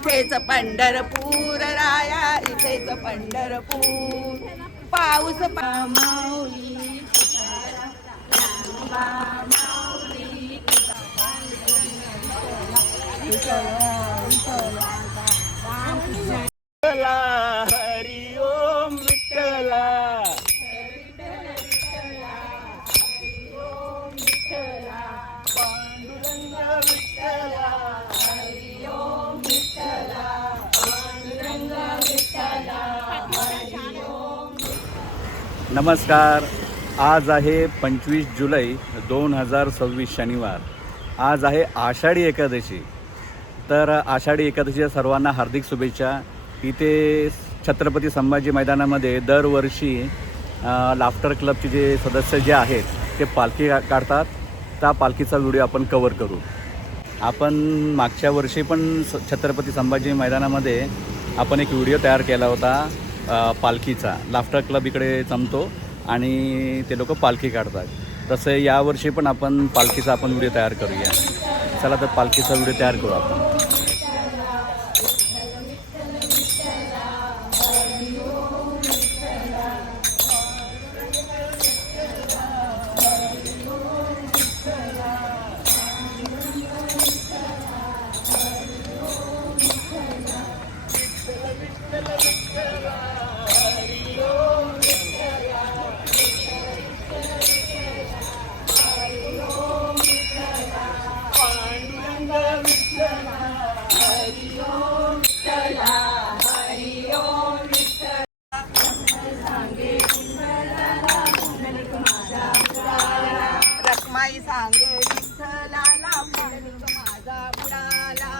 इथेच पंढरपूर राया, इथेच पंढरपूर. पाऊस माऊली हरी ओम विठ्ठला. नमस्कार. आज आहे 25 जुलै 2026 शनिवार. आज आहे आषाढी एकादशी. तर आषाढी एकादशीच्या सर्वांना हार्दिक शुभेच्छा. इथे छत्रपती संभाजी मैदानामध्ये दरवर्षी लाफ्टर क्लबचे जे सदस्य जे आहेत ते पालखी काढतात. त्या पालखीचा व्हिडिओ आपण कवर करू. आपण मागच्या वर्षी पण छत्रपती संभाजी मैदानामध्ये आपण एक व्हिडिओ तयार केला होता पालखीचा. लाफ्टर क्लब इकडे जमतो आणि ते लोक पालखी काढतात. तसं यावर्षी पण आपण पालखीचा व्हिडिओ तयार करूया. चला तर पालखीचा व्हिडिओ तयार करू आपण. रखमाई सांगे विठ्ठलाला, पुंडलिक माझा बुडाला.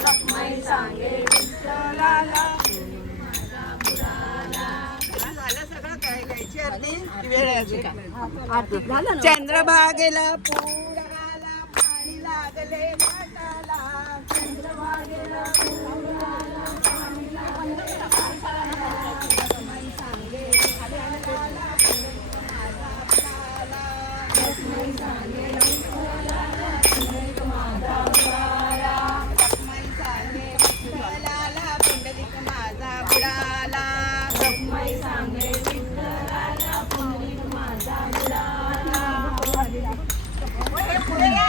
रखमाई सांगे विठ्ठलाला, माझा बुडाला. झालं सगळं काय घ्यायची आरती वेळ आहे. चंद्रभागेला पूर आला, पाणी लागले घाटाला. चंद्रभागेला पूर आला, पाणी लागले घाटाला. रखमाई सांगे विठ्ठलाला, पुंडलिक माझा बुडाला. रखमाई सांगे विठ्ठलाला, पुंडलिक माझा बुडाला. रखमाई सांगे विठ्ठलाला, पुंडलिक माझा बुडाला. रखमाई सांगे विठ्ठलाला, पुंडलिक माझा बुडाला. पुढे ये.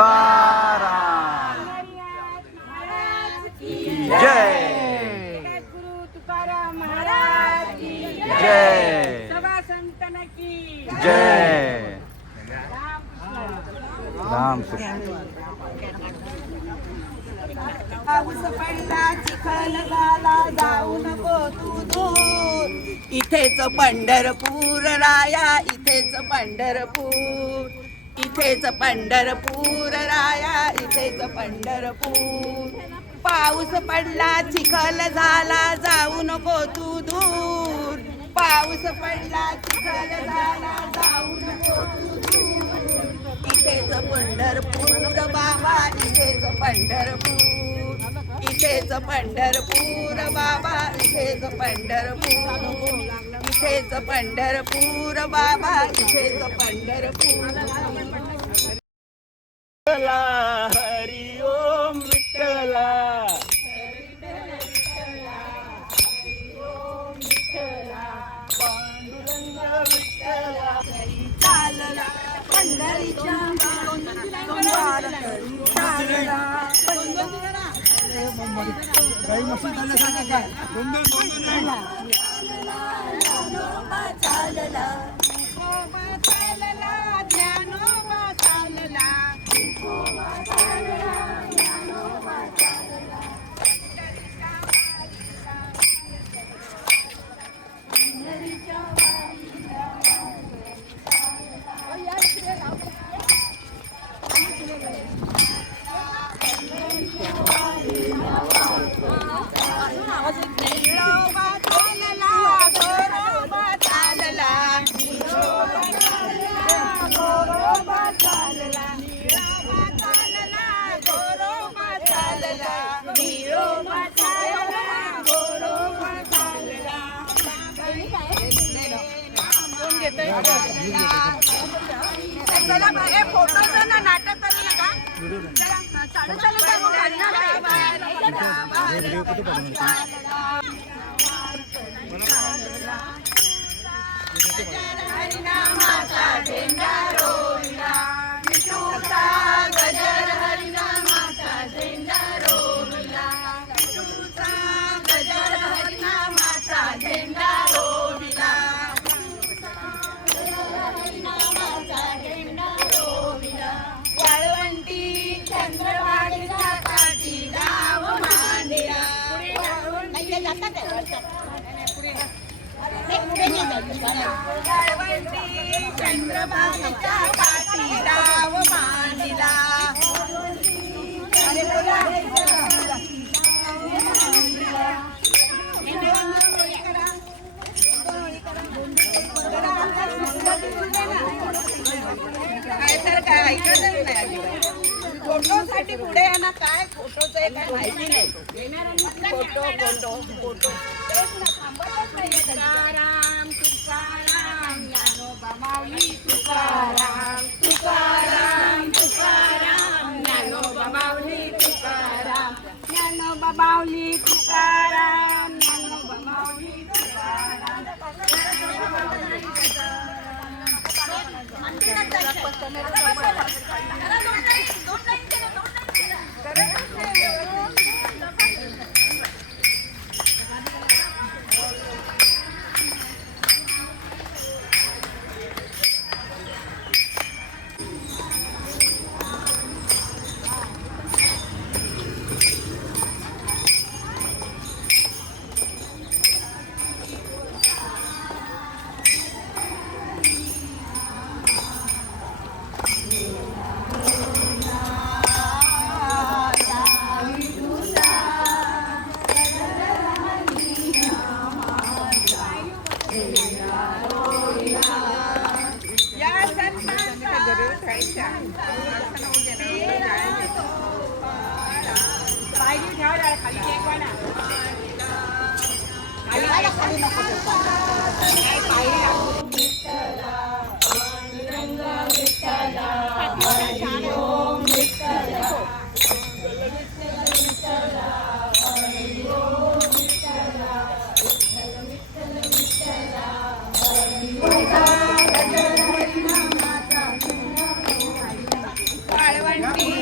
तुकाराम की जय. गुरु तुकाराम महाराज की जय. सभा संतन की जय. राम पाऊस पडला चिखल झाला जाऊ नको तू दूर. इथेच पंढरपूर राया इथेच पंढरपूर. इथेच पंढरपूर राया इथेच पंढरपूर. पाऊस पडला चिखल झाला जाऊ नको तू दूर. पाऊस पडला चिखल झाला जाऊ नको तू दूर. इथेच पंढरपूर बाबा इथेच पंढरपूर. इथेच पंढरपूर बाबा इथेच पंढरपूर. इथेच पंढरपूर बाबा इथेच पंढरपूर. हरी ओम विठ्ठला. चालला पंढरीच्या सोमवार तरी चालला. ज्ञानोबा चालला ज्ञानोबा चालला. निळोबा चालला गोरोबा चालला. निळोबा चालला निळोबा चालला गोरोबा चालला. निळोबा चालला गोरोबा चालला. चला बाहेर फोटोचं ना नाटक करू नका. चालू चालू हरिनामाचा झेंडा रोविला. विठूचा गजर हरिनामाचा झेंडा रोविला. विठूचा गजर हरिनामाचा झेंडा रोविला. हरिनामाचा झेंडा रोविला. वाळवंटी चंद्रभागेच्या काठी गाव मांडला. वाळवंटी चंद्रभागेच्या काठी गाव मांडला. फोटोसाठी पुढे आहे ना. काय फोटोचं काय माहिती नाही. Photo photo photo Tukaram Tukaram Dnyanoba Mauli. Tukaram Tukaram Tukaram Dnyanoba Mauli. Tukaram Dnyanoba Mauli. Tukaram Dnyanoba Mauli. वाळवंटी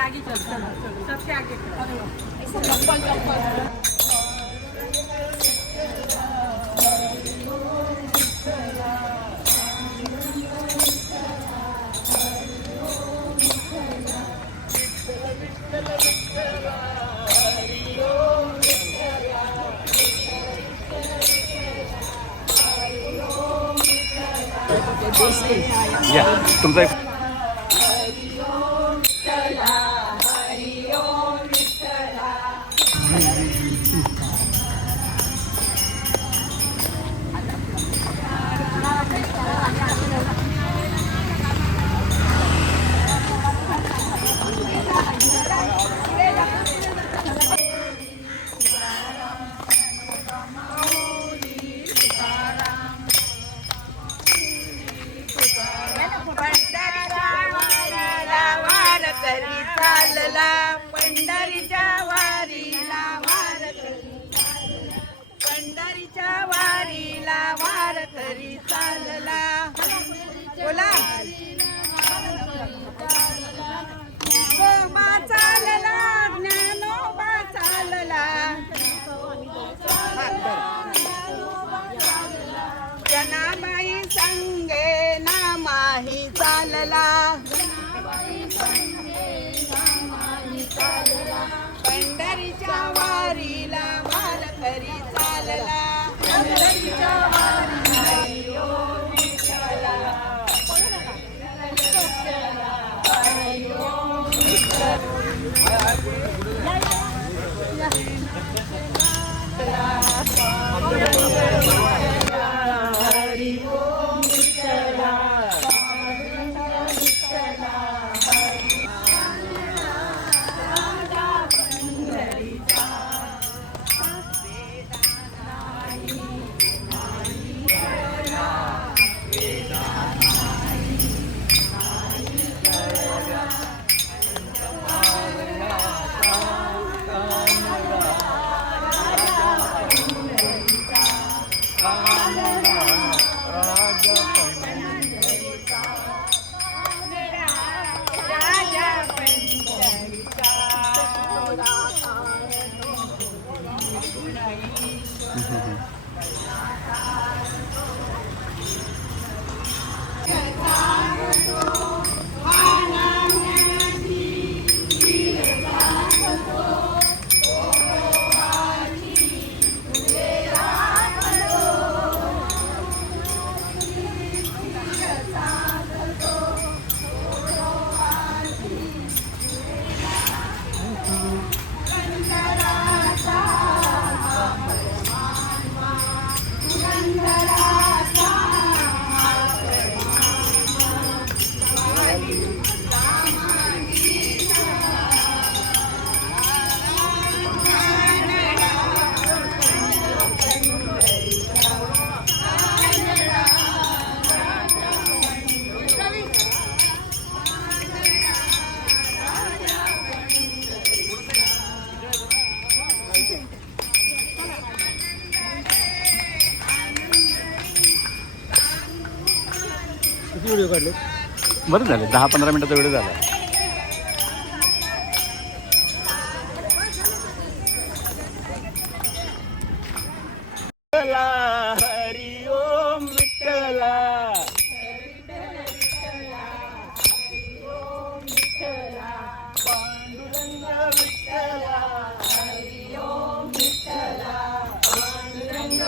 आगे चल सबसे आगे चप्पल या तुमचा एक पंढरीच्या वारीला वार करी पंढरीच्या वारीला वार करी चालला बोला गोमा चालला ज्ञानोबा चालला जनाबाई संगे नामाही चालला पंढरीच्या वारीला वार करी चालला पंढरीच्या वारीला व्हिडिओ काढले बरं झाले 10-15 मिनिटाचा व्हिडिओ झाला. हरी ओम विठ्ठला पांडुरंग विठ्ठला हरी ओम विठ्ठला पांडुरंग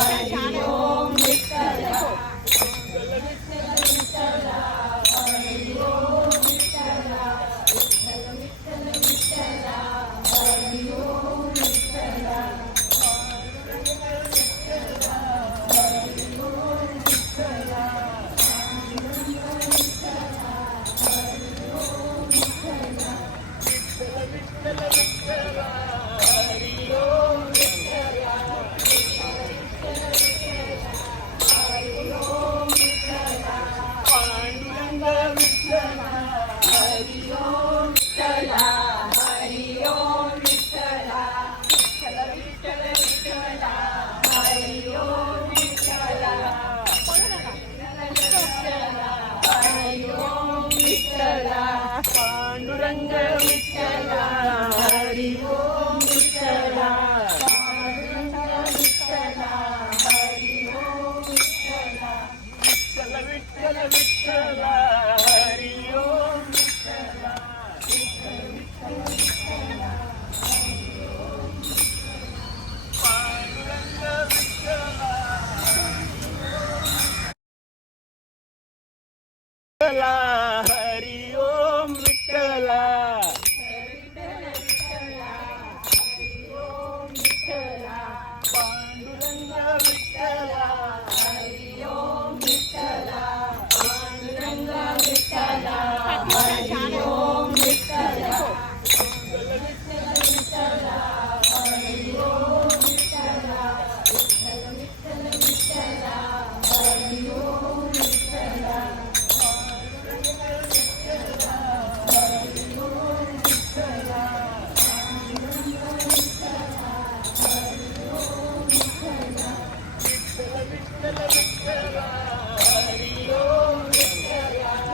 हरी ओम विठ्ठला विठ्ठला